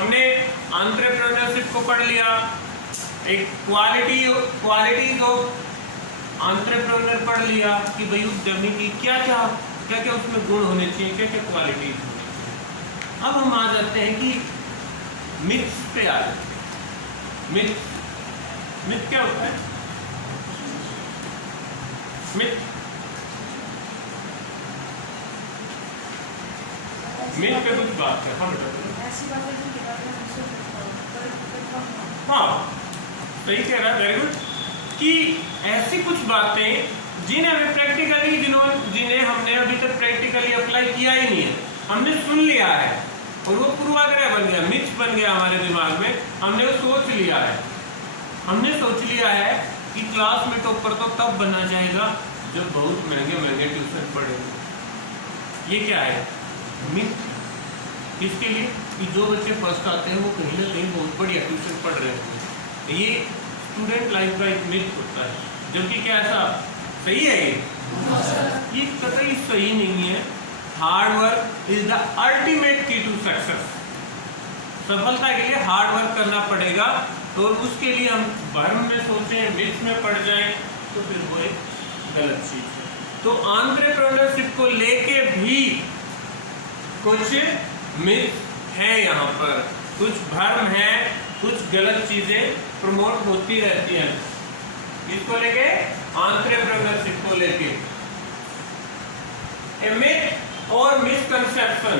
हमने एंटरप्रेन्योरशिप को पढ़ लिया, एक क्वालिटीज ऑफ एंटरप्रेन्योर पढ़ लिया कि भाई उद्यमी की क्या क्या उसमें गुण होने चाहिए, क्या क्या क्वालिटीज होनी चाहिए। अब हम आ जाते हैं कि मिथ्स पे आ जाते हैं। मिथ क्या होता है? मिथ पे कुछ बात है। हाँ सही कह रहा है, वेरी गुड। कि ऐसी कुछ बातें जिन्हें हमें प्रैक्टिकली जिन्हें हमने अभी तक प्रैक्टिकली अप्लाई किया ही नहीं है, हमने सुन लिया है और वो पूर्वाग्रह बन गया, मिथ बन गया हमारे दिमाग में। हमने वो सोच लिया है, हमने सोच लिया है कि क्लास में टॉपर तो तब बनना चाहेगा जब बहुत महंगे ट्यूशन पढ़ेंगे। ये क्या है? मिथ। किसके लिए? कि जो बच्चे फर्स्ट आते हैं वो कहीं ना कहीं बहुत बढ़िया ट्यूशन पढ़ रहे होंगे। ये स्टूडेंट लाइफ का एक मिथ होता है, जबकि क्या ऐसा सही है? ये कतई सही नहीं है। Hard work is the ultimate की टू सक्सेस। सफलता के लिए हार्ड वर्क करना पड़ेगा, तो उसके लिए हम भ्रम में सोचें, मिथ में पड़ जाएं, तो फिर वो एक गलत चीज है। तो एंटरप्रेन्योरशिप को लेके भी कुछ मिथ है, यहाँ पर कुछ भ्रम है, कुछ गलत चीजें प्रमोट होती रहती हैं। इसको लेके एंटरप्रेन्योरशिप को लेके मिथ और मिसकंसेप्शन।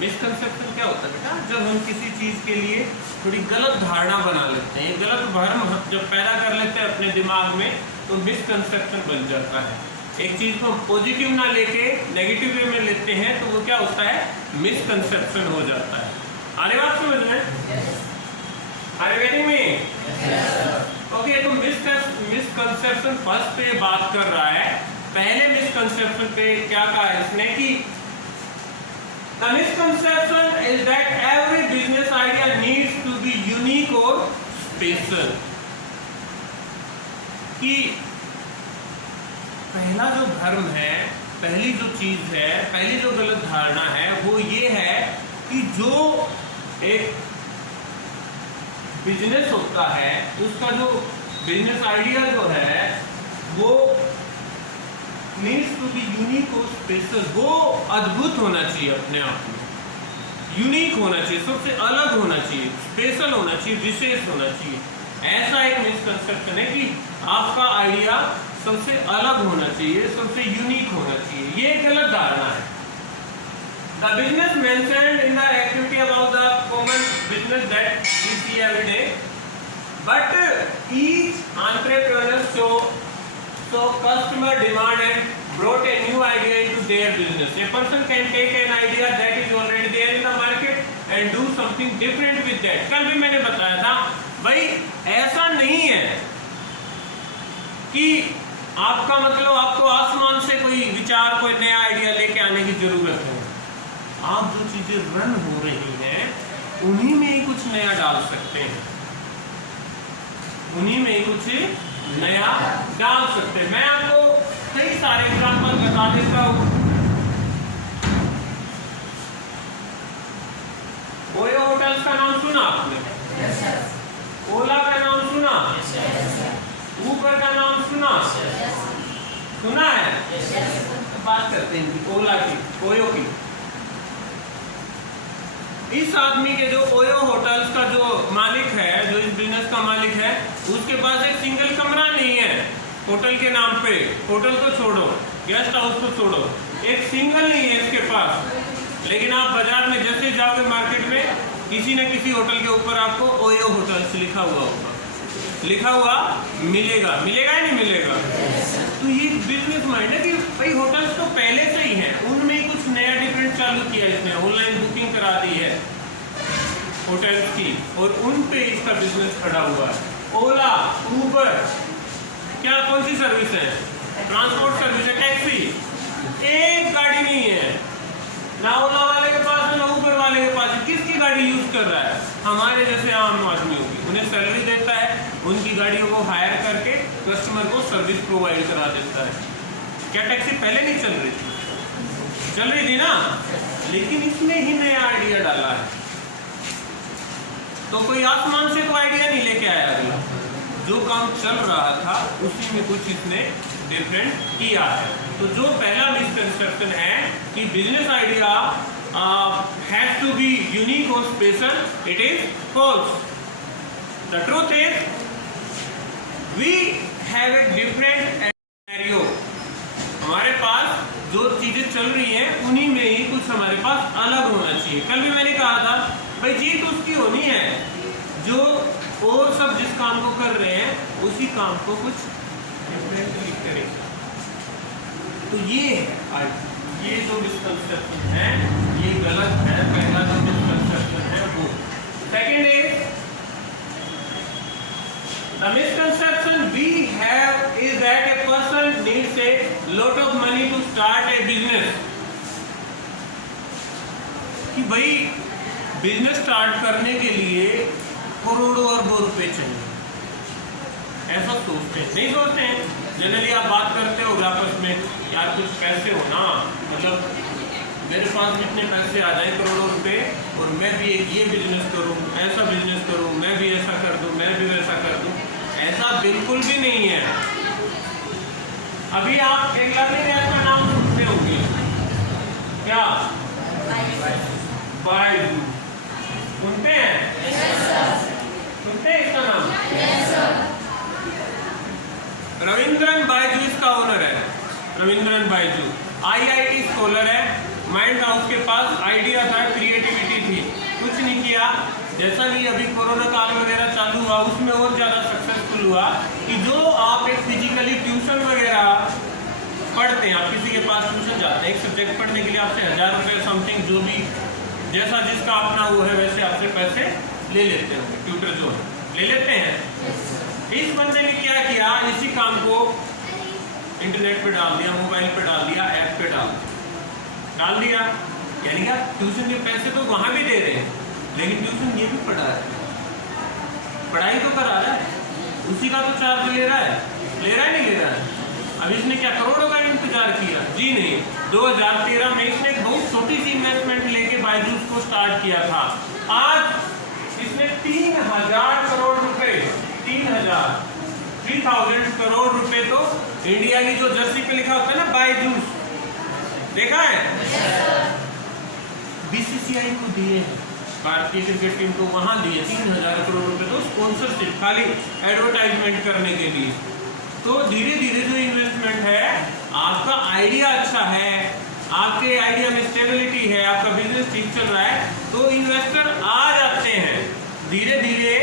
मिसकंसेप्शन क्या होता है बेटा? जब हम किसी चीज के लिए थोड़ी गलत धारणा बना लेते हैं, गलत भ्रम जब पैदा कर लेते हैं अपने दिमाग में, तो मिसकंसेप्शन बन जाता है। एक चीज को पॉजिटिव ना लेके नेगेटिव वे में लेते हैं, तो वो क्या होता है? मिसकंसेप्शन हो जाता है। आगे बात समझ में? Are you getting me? Okay, तो मिसकंसेप्शन फर्स्ट पे बात कर रहा है। पहले मिसकंसेप्शन पे क्या कहा इसने कि the misconception is that every business idea needs to be unique or special। कि पहला जो भ्रम है, पहली जो चीज है, पहली जो गलत धारणा है, वो ये है कि जो एक बिजनेस होता है, उसका जो बिजनेस आइडिया जो है वो नीड्स टू बी यूनिक और स्पेशल। वो अद्भुत होना चाहिए, अपने आप में यूनिक होना चाहिए, सबसे अलग होना चाहिए, स्पेशल होना चाहिए, विशेष होना चाहिए। ऐसा एक मिसकंसेप्शन है कि आपका आइडिया सबसे अलग होना चाहिए, सबसे यूनिक होना चाहिए। ये गलत धारणा है। The business mentioned in the activity about the common business that we see every day, but each entrepreneur saw customer demand and brought a new idea into their business. A person can take an idea that is already there in the market and do something different with that. कल भी मैंने बताया था भाई, ऐसा नहीं है कि आपका मतलब आपको आसमान से कोई विचार, कोई नया आइडिया लेके आने की जरूरत है। आप जो चीजें रन हो रही हैं उन्हीं में ही कुछ नया डाल सकते हैं, उन्हीं में ही कुछ नया डाल सकते हैं। मैं आपको कई सारे एग्जाम्पल बता देता हूं। ओयो होटल्स का नाम सुना आपने? ओला का नाम सुना? ऊबर का नाम सुना? सुना है? बात करते हैं ओला की, ओयो की। इस आदमी के जो ओयो होटल्स का जो मालिक है, जो इस बिजनेस का मालिक है, उसके पास एक सिंगल कमरा नहीं है होटल के नाम पे। होटल को छोड़ो, गेस्ट हाउस को छोड़ो, एक सिंगल नहीं है इसके पास। लेकिन आप बाजार में जैसे जाओगे मार्केट में, किसी न किसी होटल के ऊपर आपको ओयो होटल्स लिखा हुआ होगा, लिखा हुआ मिलेगा। मिलेगा या नहीं मिलेगा? तो ये बिजनेस माइंड है कि भाई होटल्स तो पहले से ही हैं, उनमें कुछ नया डिफरेंट चालू किया इसने, ऑनलाइन बुकिंग करा दी है होटल्स की, और उन पे इसका बिजनेस खड़ा हुआ है। ओला, ऊबर, क्या कौन सी सर्विस है? ट्रांसपोर्ट सर्विस है, टैक्सी। एक गाड़ी नहीं है, ना ओला वाले के पास है, ना ऊबर वाले के पास है। किसकी गाड़ी यूज कर रहा है? हमारे जैसे आम आदमी होगी, उन्हें सैलरी देता है, उनकी गाड़ियों को हायर करके कस्टमर को सर्विस प्रोवाइड करा देता है। क्या टैक्सी पहले नहीं चल रही थी? चल रही थी ना, लेकिन इसने ही नया आइडिया डाला है। तो कोई आसमान से तो आइडिया नहीं लेके आया अगला, जो काम चल रहा था उसी में कुछ इसने डिफरेंट किया है। तो जो पहला मिसकंसेप्शन है कि business idea has to be unique और special, it is false. The truth is we have a different scenario. हमारे पास जो चीजें चल रही हैं उन्हीं में ही कुछ हमारे पास अलग होना चाहिए। कल भी मैंने कहा था भाई जीत उसकी होनी है जो और सब जिस काम को कर रहे हैं उसी काम को कुछ डिफरेंटली करे। तो ये जो मिसकंसेप्शन है ये गलत है। पहला जो मिसकंसेप्शन है वो। Second is the misconception we have is that a person needs a lot of money to start a business। कि भाई बिजनेस स्टार्ट करने के लिए करोड़ों अरबों रुपए चाहिए, ऐसा सोचते हैं। नहीं सोचते हैं। जनरली आप बात करते हो आपस में, यार कुछ पैसे हो ना, मतलब मेरे पास जितने पैसे आ जाए करोड़ों रुपए और मैं भी एक ये बिजनेस करूं, ऐसा बिजनेस करूं, मैं भी ऐसा कर दूं, मैं भी वैसा कर दूं। ऐसा बिल्कुल भी नहीं है। अभी आप एक लर्निंग ऐप का नाम सुनते होंगे, क्या? बायजू। सुनते हैं? सुनते हैं इसका नाम? रविंद्रन बायजू इसका ओनर है। रविंद्रन बायजू IIT स्कॉलर है। माइंड हाउस के पास आइडिया था, क्रिएटिविटी थी, कुछ नहीं किया। जैसा कि अभी कोरोना काल वगैरह चालू हुआ उसमें और ज़्यादा सक्सेसफुल हुआ कि जो आप एक फिजिकली ट्यूशन वगैरह पढ़ते हैं, आप किसी के पास ट्यूशन जाते हैं एक सब्जेक्ट पढ़ने के लिए, आपसे 1000 रुपये समथिंग जो भी जैसा जिसका अपना वो है वैसे आपसे पैसे ले लेते होंगे, ट्यूटर जो है ले लेते हैं। इस बंदे ने क्या किया, इसी काम को इंटरनेट पे डाल दिया, मोबाइल पे डाल दिया, ऐप पे डाल दिया। यानी क्या, ट्यूशन के पैसे तो वहाँ भी दे रहे हैं लेकिन ट्यूशन ये भी पढ़ा रहा है, पढ़ाई तो करा रहा है, उसी का तो चार्ज ले रहा है नहीं ले रहा है। अब इसने क्या करोड़ों का इंतजार किया? जी नहीं। 2013 में इसने एक बहुत छोटी सी इन्वेस्टमेंट लेके बायजूस को स्टार्ट किया था। आज इसने 3000 करोड़ रुपए 3000 करोड़ रुपए तो इंडिया की जो जर्सी पे लिखा होता है ना बायजूस, देखा है? BCCI को दिए, भारतीय क्रिकेट टीम को वहां दिए 3000 करोड़ रुपए तो स्पॉन्सरशिप, खाली एडवर्टाइजमेंट करने के लिए। तो धीरे धीरे जो इन्वेस्टमेंट है, आपका आइडिया अच्छा है, आपके आइडिया में स्टेबिलिटी है, आपका बिजनेस ठीक चल रहा है तो इन्वेस्टर आ जाते हैं। धीरे धीरे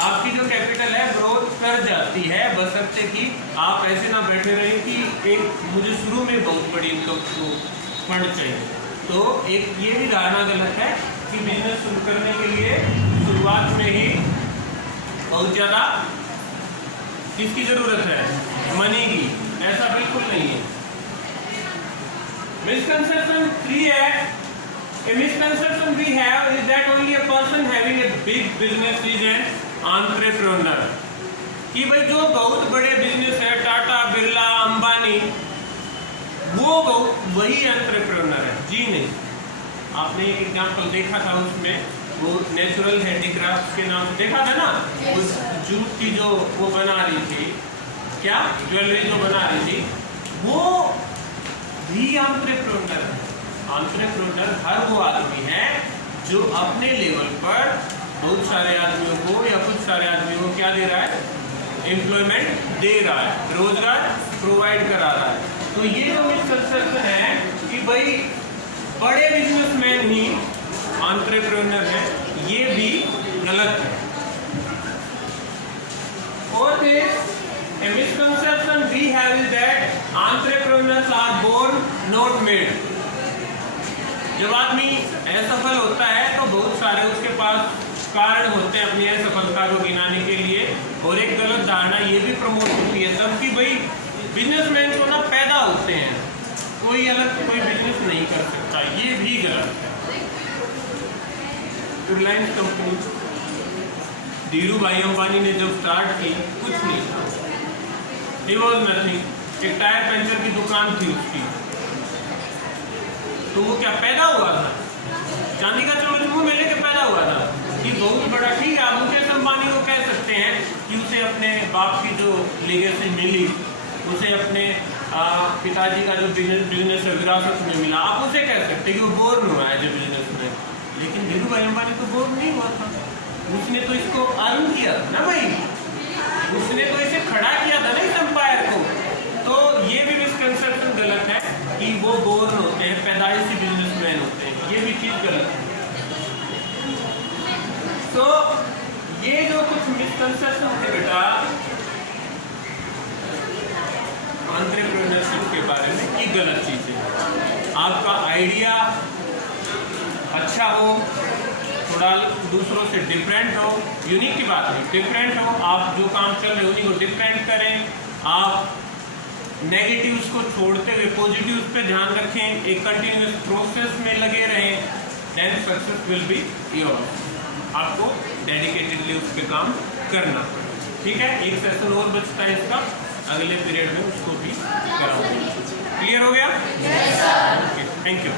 आपकी जो कैपिटल है ग्रोथ कर जाती है, बशर्ते कि आप ऐसे ना बैठे रहें कि एक मुझे शुरू में बहुत बड़ी इनकम फंड चाहिए। तो एक ये भी धारणा गलत है कि बिजनेस शुरू करने के लिए शुरुआत में ही बहुत ज़्यादा किसकी ज़रूरत है? मनी की। ऐसा बिल्कुल नहीं है। मिसकंसेप्शन 3 है, a misconception we have is that only a person having a big business is an entrepreneur। कि भाई जो बहुत बड़े बिजनेस है, टाटा, बिरला, अंबानी, वो वही एंटरप्रेन्योर है। जी नहीं। आपने एक एग्जांपल देखा था उसमें, वो नेचुरल हैंडीक्राफ्ट के नाम से देखा था ना, उस जूट की जो वो बना रही थी, क्या ज्वेलरी जो बना रही थी, वो भी एंटरप्रेन्योर है। एंटरप्रेन्योर हर वो आदमी है जो अपने लेवल पर बहुत सारे आदमियों को या कुछ सारे आदमियों को क्या दे रहा है? एम्प्लॉयमेंट दे रहा है, रोजगार प्रोवाइड करा रहा है। तो ये जो मिसकंसेप्शन है कि भाई बड़े बिजनेसमैन ही एंटरप्रेन्योर है, ये भी गलत है। और a misconception we have is that entrepreneurs are born not made। जब आदमी असफल होता है तो बहुत सारे उसके पास कारण होते हैं अपनी असफलता को गिनाने के लिए, और एक गलत धारणा ये भी प्रमोट होती है तब कि भाई बिजनेसमैन तो ना पैदा होते हैं, कोई अलग कोई बिजनेस नहीं कर सकता, ये भी गलत है। रिलायंस कंपनी धीरू भाई अंबानी ने जब स्टार्ट की कुछ नहीं था, ही वॉज नथिंग। एक टायर पंचर की दुकान थी उसकी, तो वो क्या पैदा हुआ था? चांदी का चम्मच मुंह में लेके पैदा हुआ था कि बहुत बड़ा, ठीक है, आप मुकेश अंबानी को कह सकते हैं कि उसे अपने बाप की जो लेगेसी मिली, उसे अपने पिताजी का जो बिजनेस विरासत में मिला, आप उसे कह सकते हैं कि वो बोर हुआ है जो बिजनेस में। लेकिन धीरू भाई अंबानी तो बोर नहीं हुआ था, उसने तो इसको अर्न किया ना भाई, उसने तो इसे खड़ा किया था ना इस एम्पायर को। तो ये भी मिसकंसेप्शन गलत है कि वो बोर होते हैं, पैदाइशी बिजनेसमैन होते हैं, ये भी चीज गलत है। तो ये जो कुछ मिसकंसेप्शन थे बेटा एंटरप्रेन्योरशिप के बारे में, की गलत चीज है। आपका आइडिया अच्छा हो, थोड़ा दूसरों से डिफरेंट हो, यूनिक की बात नहीं, डिफरेंट हो, आप जो काम चल रहे हो उन्हीं को डिफरेंट करें, आप नेगेटिव्स को छोड़ते हुए पॉजिटिव्स पे ध्यान रखें, एक कंटिन्यूअस प्रोसेस में लगे रहें, then success will be yours. आपको डेडिकेटेडली उस पे काम करना, ठीक है। एक सेशन और बचता है इसका, अगले पीरियड में उसको भी कराऊंगा। क्लियर हो गया? Yes sir. Thank you.